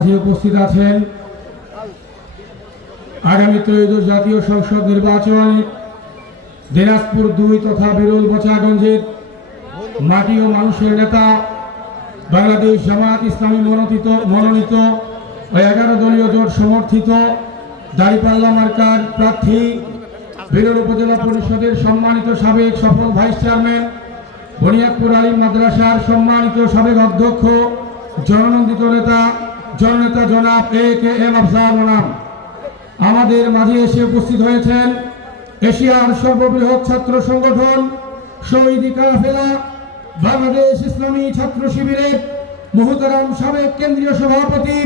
উপস্থিত আছেন আগামী ত্রয়োদশ জাতীয় সংসদ নির্বাচন দিনাজপুর 2 তথা বিরল বচাগঞ্জের মাটি ও মানুষের নেতা বাংলাদেশ জামাত ইসলামী মনোনীত 11 দলীয় জোট সমর্থিত দাঁড়িপাল্লা মার্কার প্রার্থী বিরল উপজেলা পরিষদের সম্মানিত সাবেক সফল ভাইস চেয়ারম্যান বুনিয়াদপুর আলিম মাদ্রাসার সম্মানিত সাবেক অধ্যক্ষ জননন্দিত নেতা জননেতা জনাব AKM আফজাল মোনাম আমাদের মাঝে এসে উপস্থিত হয়েছেন এশিয়ার সর্ববৃহৎ ছাত্র সংগঠন শহীদি কাফেলা বাংলাদেশ ইসলামী ছাত্র শিবিরের মুহতারাম সাবেক কেন্দ্রীয় সভাপতি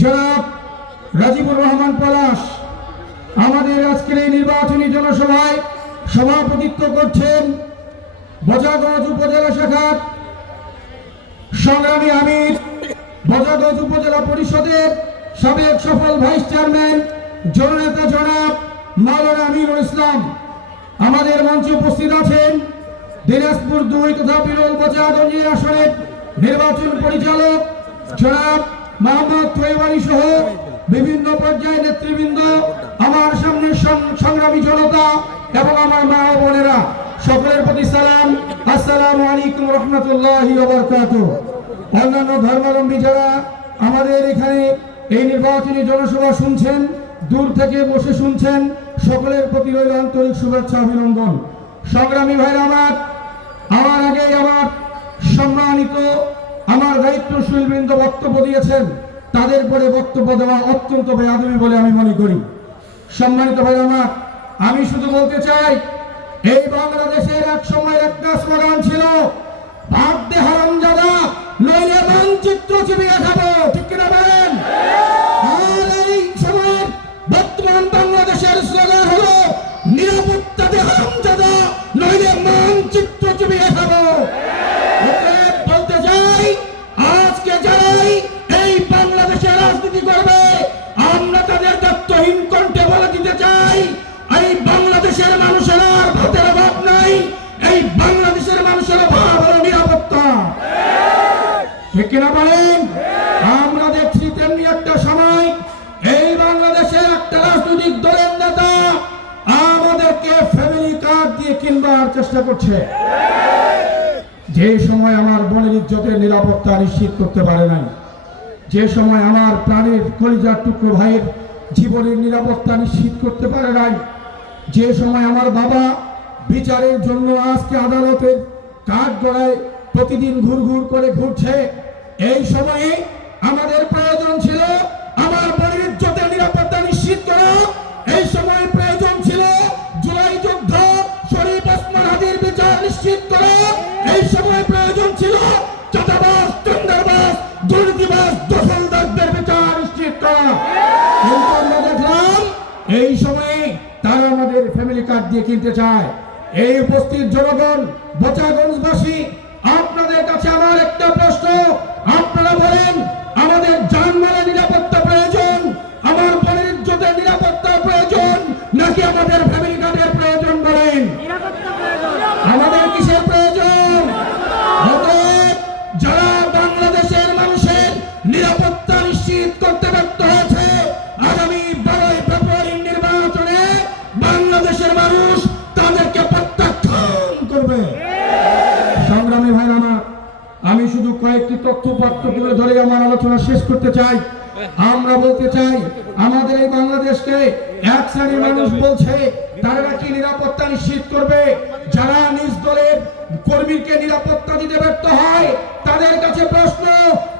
জনাব রাজিবুর রহমান পলাশ। আমাদের আজকের এই নির্বাচনী জনসভায় সভাপতিত্ব করছেন বচাগঞ্জ উপজেলা শাখার সংগ্রামী আমির, বচাগঞ্জ উপজেলা পরিষদের সাবেক সফল ভাইস চেয়ারম্যান জননেতা জনাব মাওলানা আমিনুল ইসলাম। আমাদের মঞ্চে উপস্থিত আছেন দিনাজপুর 2 তথা বিরল বচাগঞ্জ আসনের নির্বাচন পরিচালক জনাব মোহাম্মদ তৈবারি সহ বিভিন্ন পর্যায়ের নেতৃবৃন্দ, আমার সামনে সংগ্রামী জনতা এবং আমার মা ও বোনেরা, সকলের প্রতি সালাম, আসসালামু আলাইকুম রহমতুল্লাহি ওয়া বারাকাতুহু। অন্যান্য ধর্মাবলম্বী যারা আমাদের এখানে এই নির্বাচনী জনসভা শুনছেন, দূর থেকে বসে শুনছেন, সকলের প্রতি রইল আন্তরিক শুভেচ্ছা অভিনন্দন। সংগ্রামী ভাইরা আমার আগে আমার সম্মানিত আমার দায়িত্বশীল বৃন্দ বক্তব্য দিয়েছেন, তাদের পরে বক্তব্য দেওয়া অত্যন্ত বেয়াদবি বলে আমি মনে করি। সম্মানিত ভাইরা আমি শুধু বলতে চাই, এই বাংলাদেশের এক সময় একটা স্লোগান ছিল, ভাগ দে হারামজাদা নইলে মানচিত্র চিবিয়ে খাবো, ঠিক কিনা বলেন? আর এই সময়ের বর্তমান বাংলাদেশের স্লোগান হলো, নিরাপত্তা দে হারামজাদা নইলে মানচিত্র চিবিয়ে খাবো। বলতে চাই, আজকে যারাই এই বাংলাদেশে রাজনীতি করবে, আমরা তাদের দায়িত্বহীন কণ্ঠে বলে দিতে চাই, এই বাংলাদেশের মানুষের আর ভাতের অভাব নাই, এই বাংলাদেশের মানুষের অভাব হলো নিরাপত্তা, ঠিক কিনা বলেন? আমরা দেখছি তেমনি একটা সময় এই বাংলাদেশের একটা রাজনৈতিক দলের নেতা আমাদেরকে ফ্যামিলি কার্ড দিয়ে কিনবার চেষ্টা করছে। যে সময় আমার বোনের ইজ্জতের নিরাপত্তা নিশ্চিত করতে পারে নাই, যে সময় আমার প্রাণের কলিজার টুকরো ভাইয়ের জীবনের নিরাপত্তা নিশ্চিত করতে পারে নাই, যে সময় আমার বাবা বিচারের জন্য আজকে আদালতের কাঠগড়ায় প্রতিদিন ঘুরঘুর করে ঘুরছে, এই সময়ে আমাদের প্রয়োজন ছিল আমার বোনের ইজ্জতের নিরাপত্তা নিশ্চিত করা। এই সময় প্রয়োজন ছিল জুলাই যুদ্ধ শরীফ ওসমান হাদির বিচার নিশ্চিত করা। এই সময় প্রয়োজন ছিল চাঁদাবাজ, টেন্ডারবাজ, দুর্নীতিবাজ, দখলদারদের বিচার নিশ্চিত করা। কিন্তু আমরা দেখলাম এই সময়ে তারা আমাদের ফ্যামিলি কার্ড দিয়ে কিনতে চায়। এই উপস্থিত জনগণ, বচাগঞ্জবাসী, আপনাদের কাছে আমার একটা প্রশ্ন, আপনারা বলেন আমাদের জানমালের নিরাপত্তা প্রয়োজন, আমার বোনের ইজ্জতের নিরাপত্তা প্রয়োজন, নাকি আমাদের ফ্যামিলি কার্ডের প্রয়োজন? বলেন আমাদের কিসের প্রয়োজন? যারা বাংলাদেশের মানুষের নিরাপত্তা নিশ্চিত করতে ব্যর্থ হয়েছে, আগামী 12 ফেব্রুয়ারি নির্বাচনে বাংলাদেশের মানুষ তাদেরকে প্রত্যাখ্যান করবে। সংগ্রামী ভাইরা আমি শুধু কয়েকটি তথ্যপত্র তুলে ধরে আমার আলোচনা শেষ করতে চাই। আমরা বলতে চাই, আমাদের এই বাংলাদেশকে এক শ্রেণীর মানুষ বলছে তারা নাকি নিরাপত্তা নিশ্চিত করবে। যারা নিজ দলের কর্মীকে নিরাপত্তা দিতে ব্যর্থ হয়, তাদের কাছে প্রশ্ন,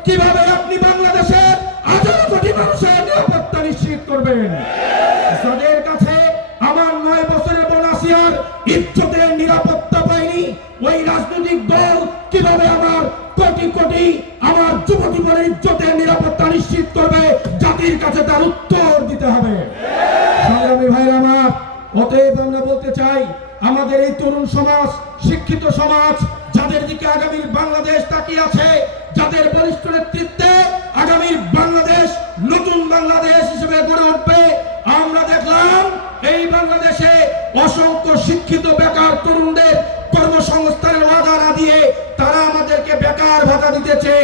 কিভাবে আপনি বাংলাদেশের 18 কোটি মানুষের নিরাপত্তা নিশ্চিত করবেন? যাদের কাছে আমার 9 বছরের বোনাসিয়ার ইজ্জতের নিরাপত্তা পায়নি, ওই রাজনৈতিক দল কিভাবে আমার কোটি কোটি আমার যুব জীবনের ইজ্জতের নিরাপত্তা নিশ্চিত করবে? জাতির কাছে তার উত্তর দিতে হবে। সংগ্রামী ভাইরা আমার, অতএব আমরা বলতে চাই, আমাদের এই তরুণ সমাজ, শিক্ষিত সমাজ, যাদের দিকে আগামীর বাংলাদেশ তাকিয়ে আছে, যাদের বলিষ্ঠ নেতৃত্বে আগামীর বাংলাদেশ নতুন বাংলাদেশ হিসেবে গড়ে উঠবে, আমরা দেখলাম এই বাংলাদেশে অসংখ্য শিক্ষিত বেকার তরুণদের কর্মসংস্থানের ওয়াদা না দিয়ে তারা আমাদেরকে বেকার ভাতা দিতেছে।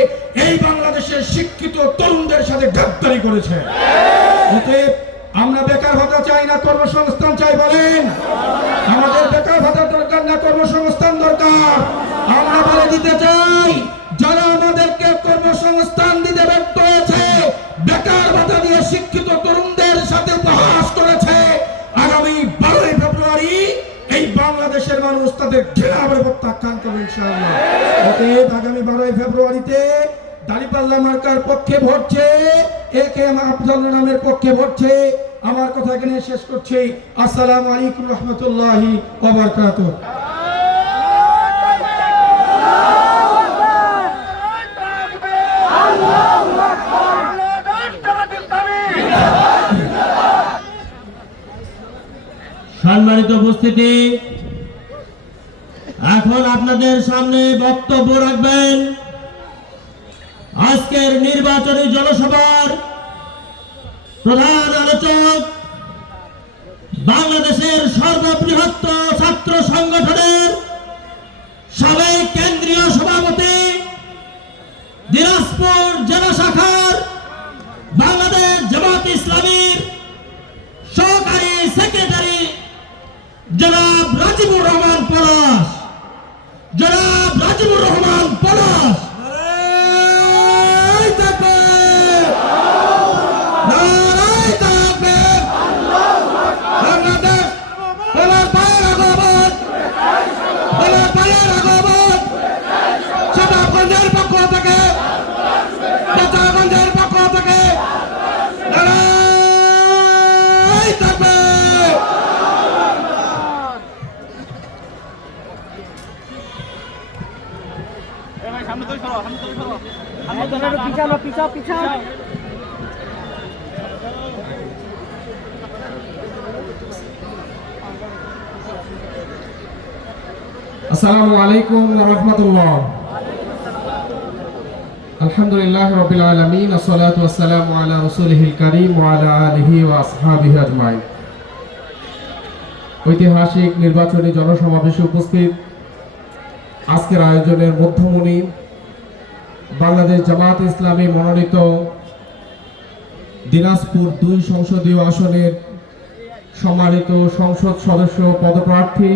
এই বাংলাদেশের শিক্ষিত তরুণদের সাথে সাথে গ্রেফতারি করেছে। অতএব আমরা বেকার ভাতা চাই না, কর্মসংস্থান চাই। বলেন, আমাদের বেকার ভাতা দরকার না, কর্মসংস্থান দরকার। আমরা বলে দিতে চাই, যারা আমাদেরকে কর্মসংস্থান দিতে ব্যর্থ হয়েছে, বেকার ভাতা দিয়ে শিক্ষিত তরুণদের সাথে উপহাস করেছে, আগামী 12ই ফেব্রুয়ারি এই বাংলাদেশের মানুষ তাদের ঘেরাবে প্রত্যাখ্যান করবে ইনশাআল্লাহ। অতএব আগামী 12ই ফেব্রুয়ারিতে দাঁড়িপাল্লা মার্কার পক্ষে ভোট চেয়ে একেএম আফজল নামের পক্ষে ভোট চেয়ে আমার কথা এখানে শেষ করছি। আসসালামু আলাইকুম রহমতুল্লাহি ওয়া বারাকাতুহু। সম্মানিত উপস্থিতি, এখন আপনাদের সামনে বক্তব্য রাখবেন আজকের নির্বাচনী জনসভার প্রধান আলোচক, বাংলাদেশের সর্ববৃহৎ ছাত্র সংগঠনের সাবেক কেন্দ্রীয় সভাপতি, দিনাজপুর জেলা শাখার বাংলাদেশ জামাত ইসলামীর সহকারী সেক্রেটারি জনাব রাজিবুর রহমান পলাশ। জনাব রাজিবুর রহমান পলাশ। আসসালামু আলাইকুম ওয়া রাহমাতুল্লাহ। আলহামদুলিল্লাহ রাব্বিল আলামিন, আসসালাতু ওয়াসসালামু আলা রাসূলিহিল কারীম ওয়া আলা আলিহি ওয়া আসহাবিহি আজমাইন। ঐতিহাসিক নির্বাচনী জনসমাবেশে উপস্থিত আজকের আয়োজনের মধ্যমণি, বাংলাদেশ জামাত ইসলামী মনোনীত দিনাজপুর 2 সংসদীয় আসনের সম্মানিত সংসদ সদস্য পদপ্রার্থী,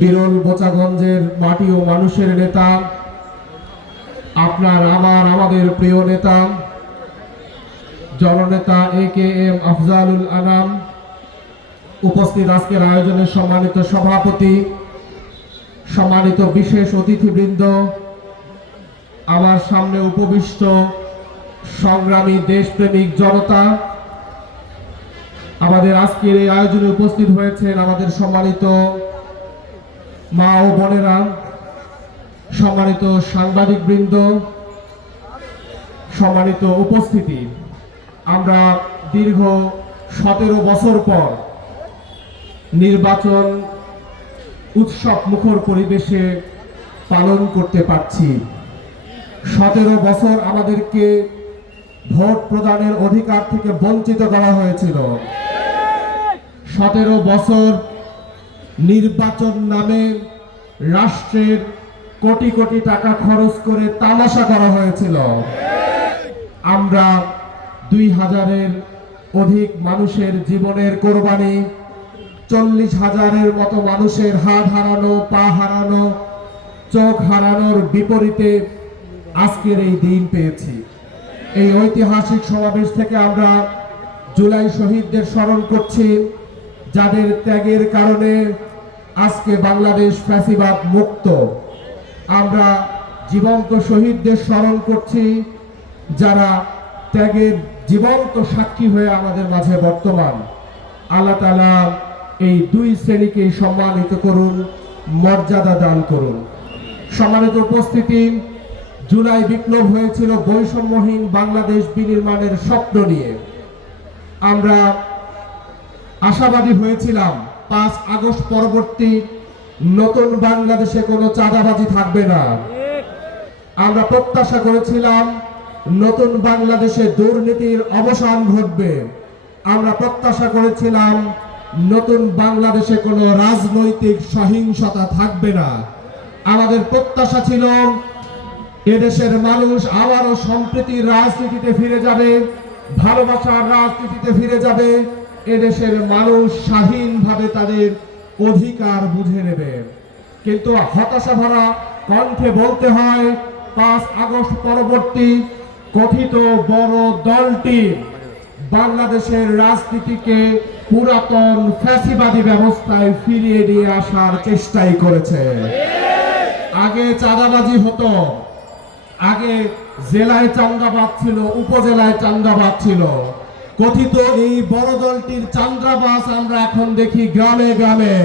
বিরল বোচাগঞ্জের মাটি ও মানুষের নেতা, আপনার আমাদের প্রিয় নেতা জননেতা একেএম আফজালুল আনাম, উপস্থিত আজকের আয়োজনের সম্মানিত সভাপতি, সম্মানিত বিশেষ অতিথিবৃন্দ, আমার সামনে উপবিষ্ট সংগ্রামী দেশপ্রেমিক জনতা, আমাদের আজকের এই আয়োজনে উপস্থিত হয়েছেন আমাদের সম্মানিত মা ও বোনেরা, সম্মানিত সাংবাদিকবৃন্দ, সম্মানিত উপস্থিতি। আমরা দীর্ঘ 17 বছর পর নির্বাচন উৎসব মুখর পরিবেশে পালন করতে পারছি। 17 বছর আমাদেরকে ভোট প্রদানের অধিকার থেকে বঞ্চিত করা হয়েছিল। 17 বছর নির্বাচন নামে রাষ্ট্রের কোটি কোটি টাকা খরচ করে তামাশা করা হয়েছিল। আমরা 2000-এর অধিক মানুষের জীবনের কোরবানি, 40,000-এর মতো মানুষের হাত হারানো, পা হারানো, চোখ হারানোর বিপরীতে আজকের এই দিন পেয়েছি। এই ঐতিহাসিক সমাবেশ থেকে আমরা জুলাই শহীদদের স্মরণ করছি, যাদের ত্যাগের কারণে আজকে বাংলাদেশ ফ্যাসিবাদ মুক্ত। আমরা জীবন্ত শহীদদের স্মরণ করছি, যারা ত্যাগের জীবন্ত সাক্ষী হয়ে আমাদের মাঝে বর্তমান। আল্লাহ তাআলা এই 2 শ্রেণীকে সম্মানিত করুন, মর্যাদা দান করুন। সম্মানিত উপস্থিতি, জুলাই বিপ্লব হয়েছিল বৈষম্যহীন বাংলাদেশ বিনির্মাণের স্বপ্ন নিয়ে। আমরা আশাবাদী হয়েছিলাম 5 আগস্ট পরবর্তী নতুন বাংলাদেশে কোনো চাঁদাবাজি থাকবে না। আমরা প্রত্যাশা করেছিলাম নতুন বাংলাদেশে দুর্নীতির অবসান ঘটবে। আমরা প্রত্যাশা করেছিলাম নতুন বাংলাদেশে কোনো রাজনৈতিক সহিংসতা থাকবে না। আমাদের প্রত্যাশা ছিল এদেশের মানুষ আবারও সম্প্রীতির রাজনীতিতে ফিরে যাবে, ভালোবাসার রাজনীতিতে ফিরে যাবে। এদেশের মানুষ স্বাধীনভাবে তাদের অধিকার বুঝে নেবে। কিন্তু হতাশা ভরা কণ্ঠে বলতে হয়, 5 আগস্ট পরবর্তী কথিত বড় দলটি বাংলাদেশের রাজনীতিকে পুরাতন ফ্যাসিবাদী ব্যবস্থায় ফিরিয়ে নিয়ে আসার চেষ্টাই করেছে। আগে চাঁদাবাজি হতো, আগে জেলায় চাঁদাবাজ ছিল, উপজেলায় চাঁদাবাজ ছিল। কথিত এই বড় দলটির চাঁদাবাজ আমরা এখন দেখি গ্রামে গ্রামে।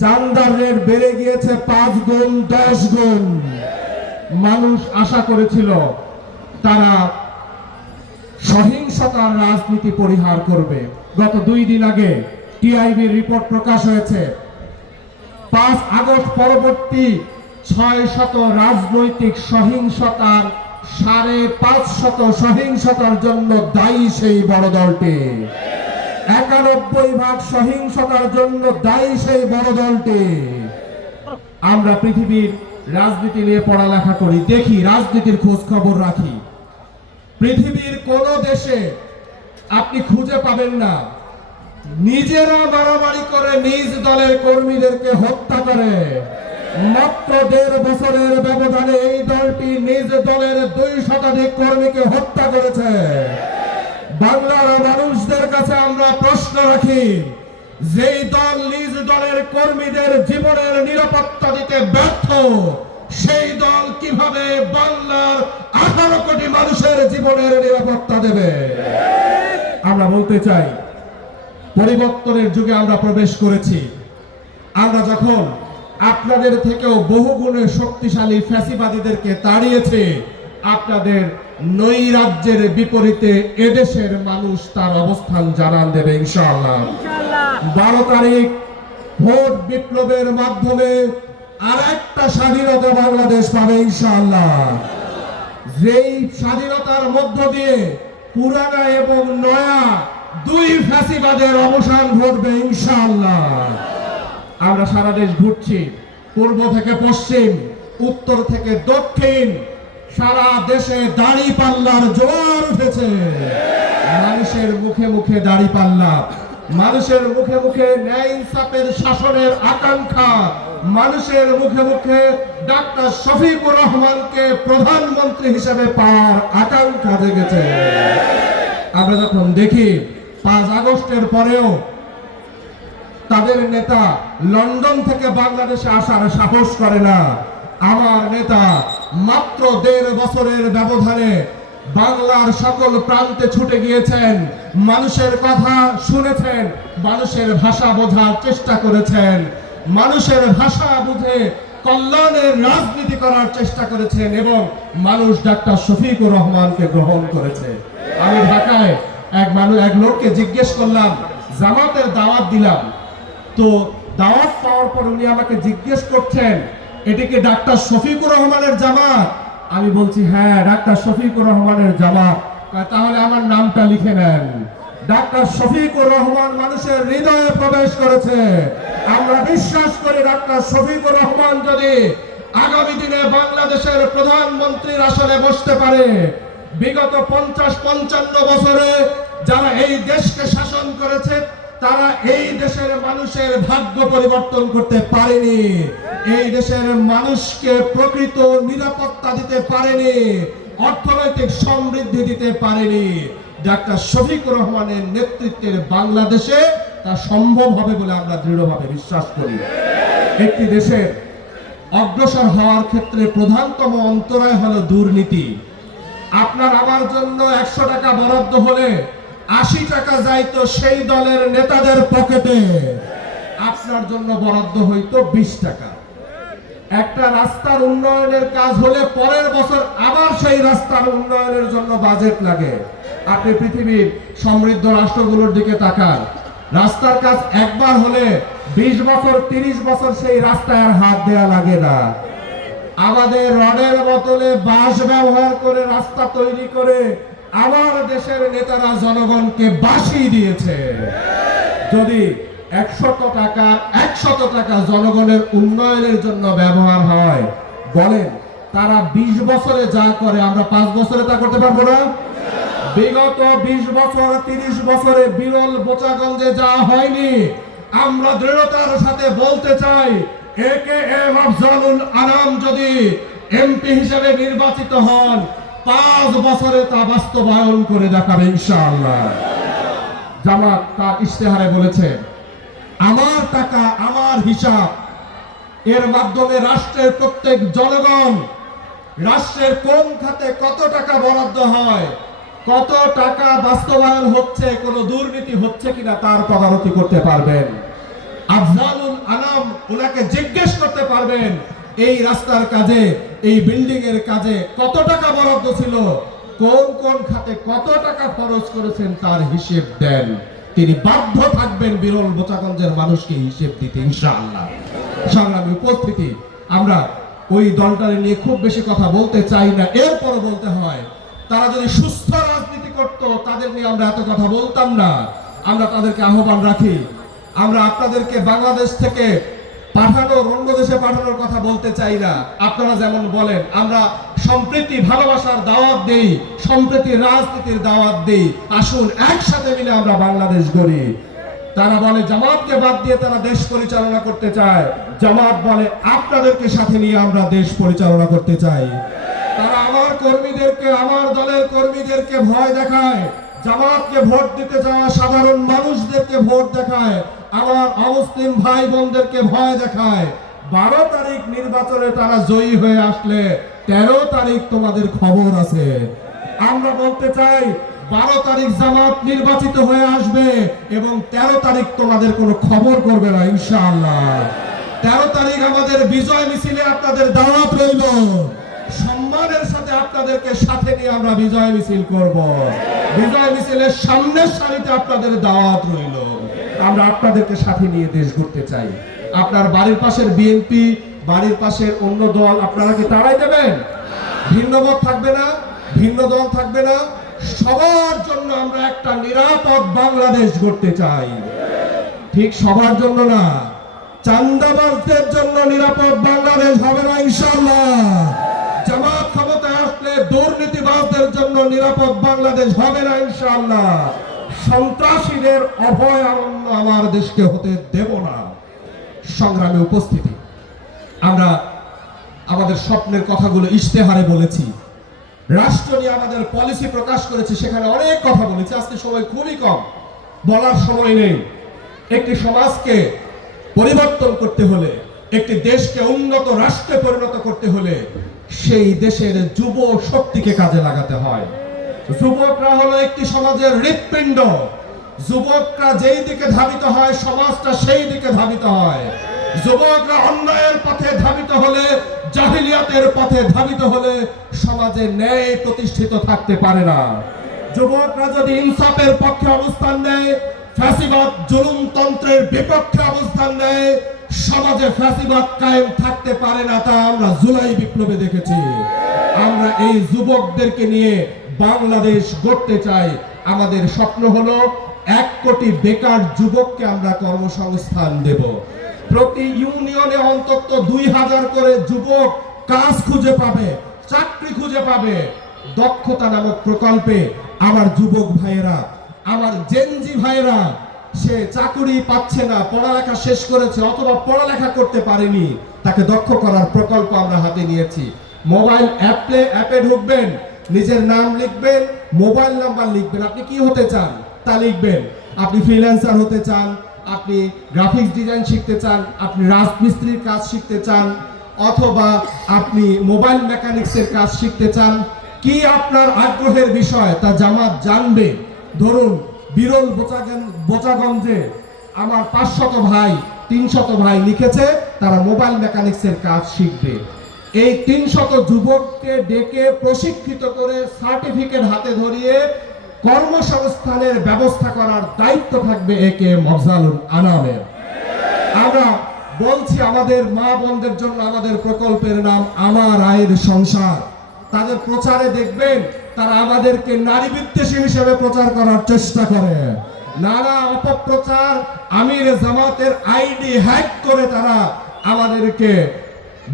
চাঁদার রেট বেড়ে গিয়েছে 5 গুণ 10 গুণ। মানুষ আশা করেছিল তারা সহিংসতার রাজনীতি পরিহার করবে। গত 2 দিন আগে টিআইবির রিপোর্ট প্রকাশ হয়েছে, 5 আগস্ট পরবর্তী 600 রাজনৈতিক সহিংসতার 550 সহিংসতার জন্য দায়ী সেই বড় দলটি। 91% সহিংসতার জন্য দায়ী সেই বড় দলটি। আমরা পৃথিবীর রাজনীতি নিয়ে পড়ালেখা করি, দেখি, রাজনীতির খোঁজ খবর রাখি। পৃথিবীর কোন দেশে আপনি খুঁজে পাবেন না নিজেরা মারামারি করে নিজ দলের কর্মীদেরকে হত্যা করে। মাত্র 1.5 বছরের ব্যবধানে এই দলটি নিজ দলের 2 শতাধিক কর্মীকে হত্যা করেছে। বাংলার মানুষদের কাছে আমরা প্রশ্ন রাখি, যেই দল নিজ দলের কর্মীদের জীবনের নিরাপত্তা দিতে ব্যর্থ, সেই দল কিভাবে বাংলার 18 কোটি মানুষের জীবনের নিরাপত্তা দেবে? আমরা বলতে চাই, পরিবর্তনের যুগে আমরা প্রবেশ করেছি। আমরা যখন আপনাদের থেকেও বহুগুণে শক্তিশালী ফ্যাসিবাদীদেরকে তাড়িয়েছে, আপনাদের নৈরাজ্যের বিপরীতে এদেশের মানুষ তার অবস্থান জানান দেবে ইনশাআল্লাহ। 12 তারিখ ভোট বিপ্লবের মাধ্যমে আরেকটা স্বাধীনতা বাংলাদেশ পাবে ইনশাআল্লাহ। যেই স্বাধীনতার মধ্য দিয়ে পুরানা এবং নয়া 2 ফ্যাসিবাদের অবসান ঘটবে ইনশাআল্লাহ। আমরা সারা দেশ ঘুরছি, পূর্ব থেকে পশ্চিম, উত্তর থেকে দক্ষিণ, সারা দেশে দাঁড়িপাল্লার জোয়ার উঠেছে। মানুষের মুখে মুখে দাঁড়িপাল্লা, মানুষের মুখে মুখে ন্যায় ইনসাফের শাসনের আকাঙ্ক্ষা, মানুষের মুখে মুখে ডাক্তার শফিকুর রহমানকে প্রধানমন্ত্রী হিসেবে পাওয়ার আকাঙ্ক্ষা জেগেছে। আমরা যখন দেখি 5 আগস্টের পরেও তাদের নেতা লন্ডন থেকে বাংলাদেশে আসার সাহস করে না, আমার নেতা মাত্র 1.5 বছরের ব্যবধানে বাংলার সকল প্রান্তে ছুটে গিয়েছেন, মানুষের কথা শুনেছেন, মানুষের ভাষা বোঝার চেষ্টা করেছেন, মানুষের ভাষা বুঝে কল্যাণের রাজনীতি করার চেষ্টা করেছেন এবং মানুষ ডাক্তার শফিকুর রহমানকে গ্রহণ করেছে। আমি ঢাকায় এক লোককে জিজ্ঞেস করলাম, জামাতের দাওয়াত দিলাম, তো দাওয়াত পাওয়ার পর উনি আমাকে জিজ্ঞেস করছেন, এটি কি ডাক্তার শফিকুর রহমানের জামাত? আমি বলছি হ্যাঁ, ডাক্তার শফিকুর রহমানের জামাত। তাহলে আমার নামটা লিখে নেন। ডাক্তার শফিকুর রহমান মানুষের হৃদয়ে প্রবেশ করেছে। আমরা বিশ্বাস করি ডাক্তার শফিকুর রহমান যদি আগামী দিনে বাংলাদেশের প্রধানমন্ত্রীর আসনে বসতে পারে, বিগত 50-55 বছরে যারা এই দেশকে শাসন করেছে তারা এই দেশের মানুষের ভাগ্য পরিবর্তন করতে পারেনি, এই দেশের মানুষকে প্রকৃত নিরাপত্তা দিতে পারেনি, অর্থনৈতিক সমৃদ্ধি দিতে পারেনি। ডাক্তার শফিকুর রহমানের নেতৃত্বের বাংলাদেশে তা সম্ভব হবে বলে আমরা দৃঢ়ভাবে বিশ্বাস করি। একটি দেশের অগ্রসর হওয়ার ক্ষেত্রে প্রধানতম অন্তরায় হলো দুর্নীতি। আপনার আমার জন্য 100 টাকা বরাদ্দ হলে 80 টাকা যাইতো সেই দলের নেতাদের পকেটে, আপনার জন্য বরাদ্দ হইতো 20 টাকা। একটা রাস্তার উন্নয়নের কাজ হলে পরের বছর আবার সেই রাস্তার উন্নয়নের জন্য বাজেট লাগে। আপনি পৃথিবীর সমৃদ্ধ রাষ্ট্রগুলোর দিকে তাকান, রাস্তার কাজ একবার হলে 20 বছর 30 বছর সেই রাস্তায় আর হাত দেয়া লাগে না। আমাদের রডের বোতলে বাঁশ ব্যবহার করে রাস্তা তৈরি করে আমার দেশের নেতারা জনগণকে বাঁশি দিয়েছে। যদি 100 টাকা জনগণের উন্নয়নের জন্য ব্যবহার হয়, বলেন তারা 20 বছরে যা করে আমরা 5 বছরে তা করতে পারবো না। বিগত 20 বছর 30 বছরে বিরল বোচাগঞ্জে যা হয়নি, আমরা দৃঢ়তার সাথে বলতে চাই AKM আফজালুল আনাম যদি এমপি হিসেবে নির্বাচিত হন 5 বছরে তা বাস্তবায়ন করে দেখাবে ইনশাআল্লাহ। জামাত তার ইশতেহারে বলেছে আমার টাকা আমার হিসাব, এর মাধ্যমে রাষ্ট্রের প্রত্যেক জনগণ রাষ্ট্রের কোন খাতে কত টাকা বরাদ্দ হয়, কত টাকা বাস্তবায়ন হচ্ছে, কোনো দুর্নীতি হচ্ছে কিনা তার তদারকি করতে পারবেন। আফজালুল আনাম ওনাকে জিজ্ঞেস করতে পারবেন এই রাস্তার কাজে, এই বিল্ডিং এর কাজে কত টাকা বরাদ্দ ছিল, কোন কোন খাতে কত টাকা খরচ করেছেন তার হিসেব দেন। তিনি বাধ্য থাকবেন বিরল বোচাগঞ্জের মানুষকে হিসেব দিতে ইনশাআল্লাহ। সংগ্রামী উপস্থিতি, আমরা ওই দলটাকে নিয়ে খুব বেশি কথা বলতে চাই না, এরপরও বলতে হয় তারা যদি সুস্থ রাজনীতি করত তাদের নিয়ে আমরা এত কথা বলতাম না। আমরা তাদেরকে আহ্বান রাখি, আমরা আপনাদেরকে বাংলাদেশ থেকে পাঠানোর, অন্য দেশে পাঠানোর কথা বলতে চাই না। আপনারা যেমন বলেন আমরা সম্প্রীতি ভালোবাসার দাওয়াত দেই, সম্প্রীতির রাজনীতির দাওয়াত দেই, আসুন একসাথে মিলে আমরা বাংলাদেশ গড়ি। তারা বলে জামাতকে বাদ দিয়ে তারা দেশ পরিচালনা করতে চায়, জামাত বলে আপনাদেরকে সাথে নিয়ে আমরা দেশ পরিচালনা করতে চাই। তারা আমার কর্মীদেরকে, আমার দলের কর্মীদেরকে ভয় দেখায়, জামাতকে ভোট দিতে যাওয়া সাধারণ মানুষদেরকে ভোট দেখায়, আমার অমুসলিম ভাই বোনদেরকে ভয় দেখায়। 12 তারিখ নির্বাচনে তারা জয়ী হয়ে আসলে 13 তারিখ তোমাদের খবর আছে। আমরা বলতে চাই 12 তারিখ জামাত নির্বাচিত হয়ে আসবে এবং 13 তারিখ তোমাদের কোনো খবর করবে না ইনশাআল্লাহ। 13 তারিখ আমাদের বিজয় মিছিলে আপনাদের দাওয়াত রইল, সম্মানের সাথে আপনাদেরকে সাথে নিয়ে আমরা বিজয় মিছিল করব। বিজয় মিছিলের সামনের সারিতে আপনাদের দাওয়াত রইল, আমরা আপনাদেরকে সাথে নিয়ে দেশ গড়তে চাই। আপনার বাড়ির পাশের বিএনপি, বাড়ির পাশের অন্য দল আপনারা কি তাড়াই দেবেন? ভিন্ন মত থাকবে না, ভিন্ন দল থাকবে না, সবার জন্য আমরা একটা নিরাপদ বাংলাদেশ গড়তে চাই। ঠিক সবার জন্য না, চাঁদাবাজদের জন্য নিরাপদ বাংলাদেশ হবে না ইনশাআল্লাহ। জামাত ক্ষমতায় আসলে দুর্নীতিবাজদের জন্য নিরাপদ বাংলাদেশ হবে না ইনশাআল্লাহ। সন্ত্রাসীদের অভয় আনন্দ আমার দেশকে হতে দেব না। সংগ্রামে উপস্থিতি, আমরা আমাদের স্বপ্নের কথাগুলো ইশতেহারে বলেছি, রাষ্ট্র নিয়ে আমাদের পলিসি প্রকাশ করেছি, সেখানে অনেক কথা বলেছি। আজকে সময় খুবই কম, বলার সময় নেই। একটি সমাজকে পরিবর্তন করতে হলে, একটি দেশকে উন্নত রাষ্ট্রে পরিণত করতে হলে সেই দেশের যুব শক্তিকে কাজে লাগাতে হয়। যুবকরা হলো একটি সমাজের হৃৎপিণ্ড। যুবকরা যেই দিকে ধাবিত হয় সমাজটা সেই দিকে ধাবিত হয়। যুবকরা অন্যায়ের পথে ধাবিত হলে, জাহিলিয়াতের পথে ধাবিত হলে সমাজে ন্যায় প্রতিষ্ঠিত থাকতে পারে না। যুবকরা যদি ইনসাফের পক্ষে অবস্থান নেয়, ফ্যাসিবাদ জুলুমতন্ত্রের বিপক্ষে অবস্থান নেয়, সমাজে ফ্যাসিবাদ কায়েম থাকতে পারে না। তা আমরা জুলাই বিপ্লবে দেখেছি। আমরা এই যুবকদেরকে নিয়ে বাংলাদেশ গড়তে চাই। আমাদের স্বপ্ন হলো 1 কোটি বেকার যুবককে আমরা কর্মসংস্থান দেব। প্রতি ইউনিয়নে অন্তত 2000 করে যুবক কাজ খুঁজে পাবে, চাকরি খুঁজে পাবে। দক্ষতা নামক প্রকল্পে আমার যুবক ভাইয়েরা, আমার জেনজি ভাইয়েরা, সে চাকরি পাচ্ছে না, পড়ালেখা শেষ করেছে অথবা পড়ালেখা করতে পারেনি, তাকে দক্ষ করার প্রকল্প আমরা হাতে নিয়েছি। মোবাইল অ্যাপে ঢুকবেন, নিজের নাম লিখবেন, মোবাইল নাম্বার লিখবেন, আপনি কি হতে চান তা লিখবেন। আপনি ফ্রিল্যান্সার হতে চান, আপনি গ্রাফিক্স ডিজাইন শিখতে চান, আপনি রাজমিস্ত্রির কাজ শিখতে চান, অথবা আপনি মোবাইল মেকানিক্সের কাজ শিখতে চান, কি আপনার আগ্রহের বিষয় তা জামাত জানবে। ধরুন বিরল বোচাগঞ্জে আমার 500 ভাই 300 ভাই লিখেছে, তারা মোবাইল মেকানিক্সের কাজ শিখবে। এই 300 যুবককে ডেকে প্রশিক্ষিত করে সার্টিফিকেট হাতে ধরিয়ে কর্মসংস্থানের ব্যবস্থা করার দায়িত্ব থাকবে AKM আফজালুল আনামের। আমরা বলছি আমাদের মা বোনদের জন্য আমাদের প্রকল্পের নাম আমার আয়ের সংসার। তাদের প্রচারে দেখবেন তারা আমাদেরকে নারী বিদ্বেষী হিসেবে প্রচার করার চেষ্টা করে। নানা অপপ্রচার, আমির জামাতের আইডি হ্যাক করে তারা আমাদেরকে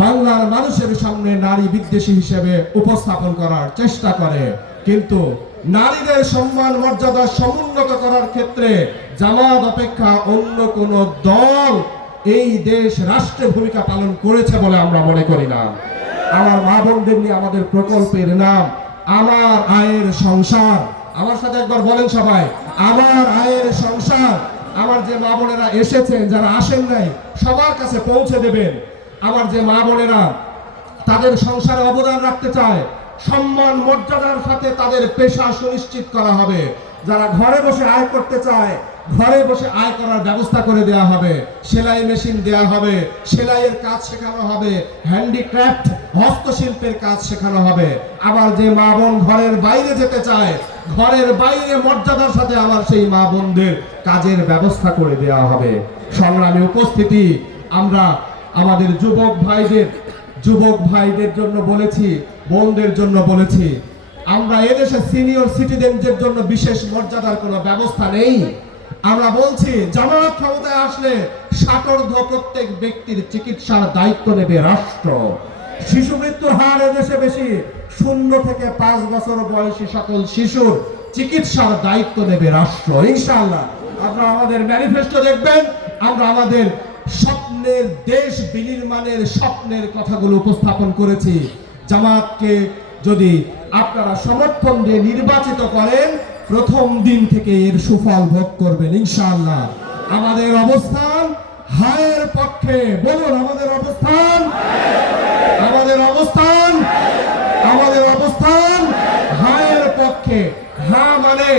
বাংলার মানুষের সামনে নারী বিদ্বেষী হিসেবে উপস্থাপন করার চেষ্টা করে, কিন্তু নারীদের সম্মান মর্যাদা সমুন্নত করার ক্ষেত্রে জামাত অপেক্ষা অন্য কোন দল এই দেশ রাষ্ট্রে ভূমিকা পালন করেছে বলে আমরা মনে করি না। আমার মা বোনদের নিয়ে আমাদের প্রকল্পের নাম আমার আয়ের সংসার। আমার সাথে একবার বলেন সবাই, আমার আয়ের সংসার। আমার যে মা বোনেরা এসেছেন, যারা আসেন নাই, সবার কাছে পৌঁছে দেবেন। আমার যে মা বোনেরা তাদের সংসারে অবদান রাখতে চায়, সম্মান মর্যাদার সাথে তাদের পেশা সুনিশ্চিত করা হবে। যারা ঘরে বসে আয় করতে চায়, ঘরে বসে আয় করার ব্যবস্থা করে দেওয়া হবে। সেলাই মেশিন দেওয়া হবে, সেলাইয়ের কাজ শেখানো হবে, হ্যান্ডিক্রাফট হস্তশিল্পের কাজ শেখানো হবে। আবার যে মা বোন ঘরের বাইরে যেতে চায়, ঘরের বাইরে মর্যাদার সাথে আবার সেই মা বোনদের কাজের ব্যবস্থা করে দেওয়া হবে। সংগ্রামী উপস্থিতি, আমরা আমাদের যুবক ভাইদের জন্য বলেছি, বোনদের জন্য বলেছি, আমরা এদেশে সিনিয়র সিটিজেনদের জন্য বিশেষ মর্যাদার কোনো ব্যবস্থা নেই। আমরা বলছি জামাত ক্ষমতায় আসলে ষাটোর্ধ্ব প্রত্যেক ব্যক্তির চিকিৎসার দায়িত্ব নেবে রাষ্ট্র। শিশু মৃত্যুর হার এদেশে বেশি, 0 থেকে 5 বছর বয়সী সকল শিশুর চিকিৎসার দায়িত্ব নেবে রাষ্ট্র। ইনশাআল্লাহ আপনারা আমাদের ম্যানিফেস্টো দেখবেন, আমরা আমাদের স্বপ্নের দেশ বিনির্মাণের স্বপ্নের কথাগুলো উপস্থাপন করেছি। জামাতকে যদি আপনারা সমর্থন দিয়ে নির্বাচিত করেন, প্রথম দিন থেকে এর সুফল ভোগ করবেন ইনশাআল্লাহ। আমাদের অবস্থান হায়ের পক্ষে। বলুন, আমাদের অবস্থান, আমাদের অবস্থান, আমাদের অবস্থান হায়ের পক্ষে। হ্যাঁ মানে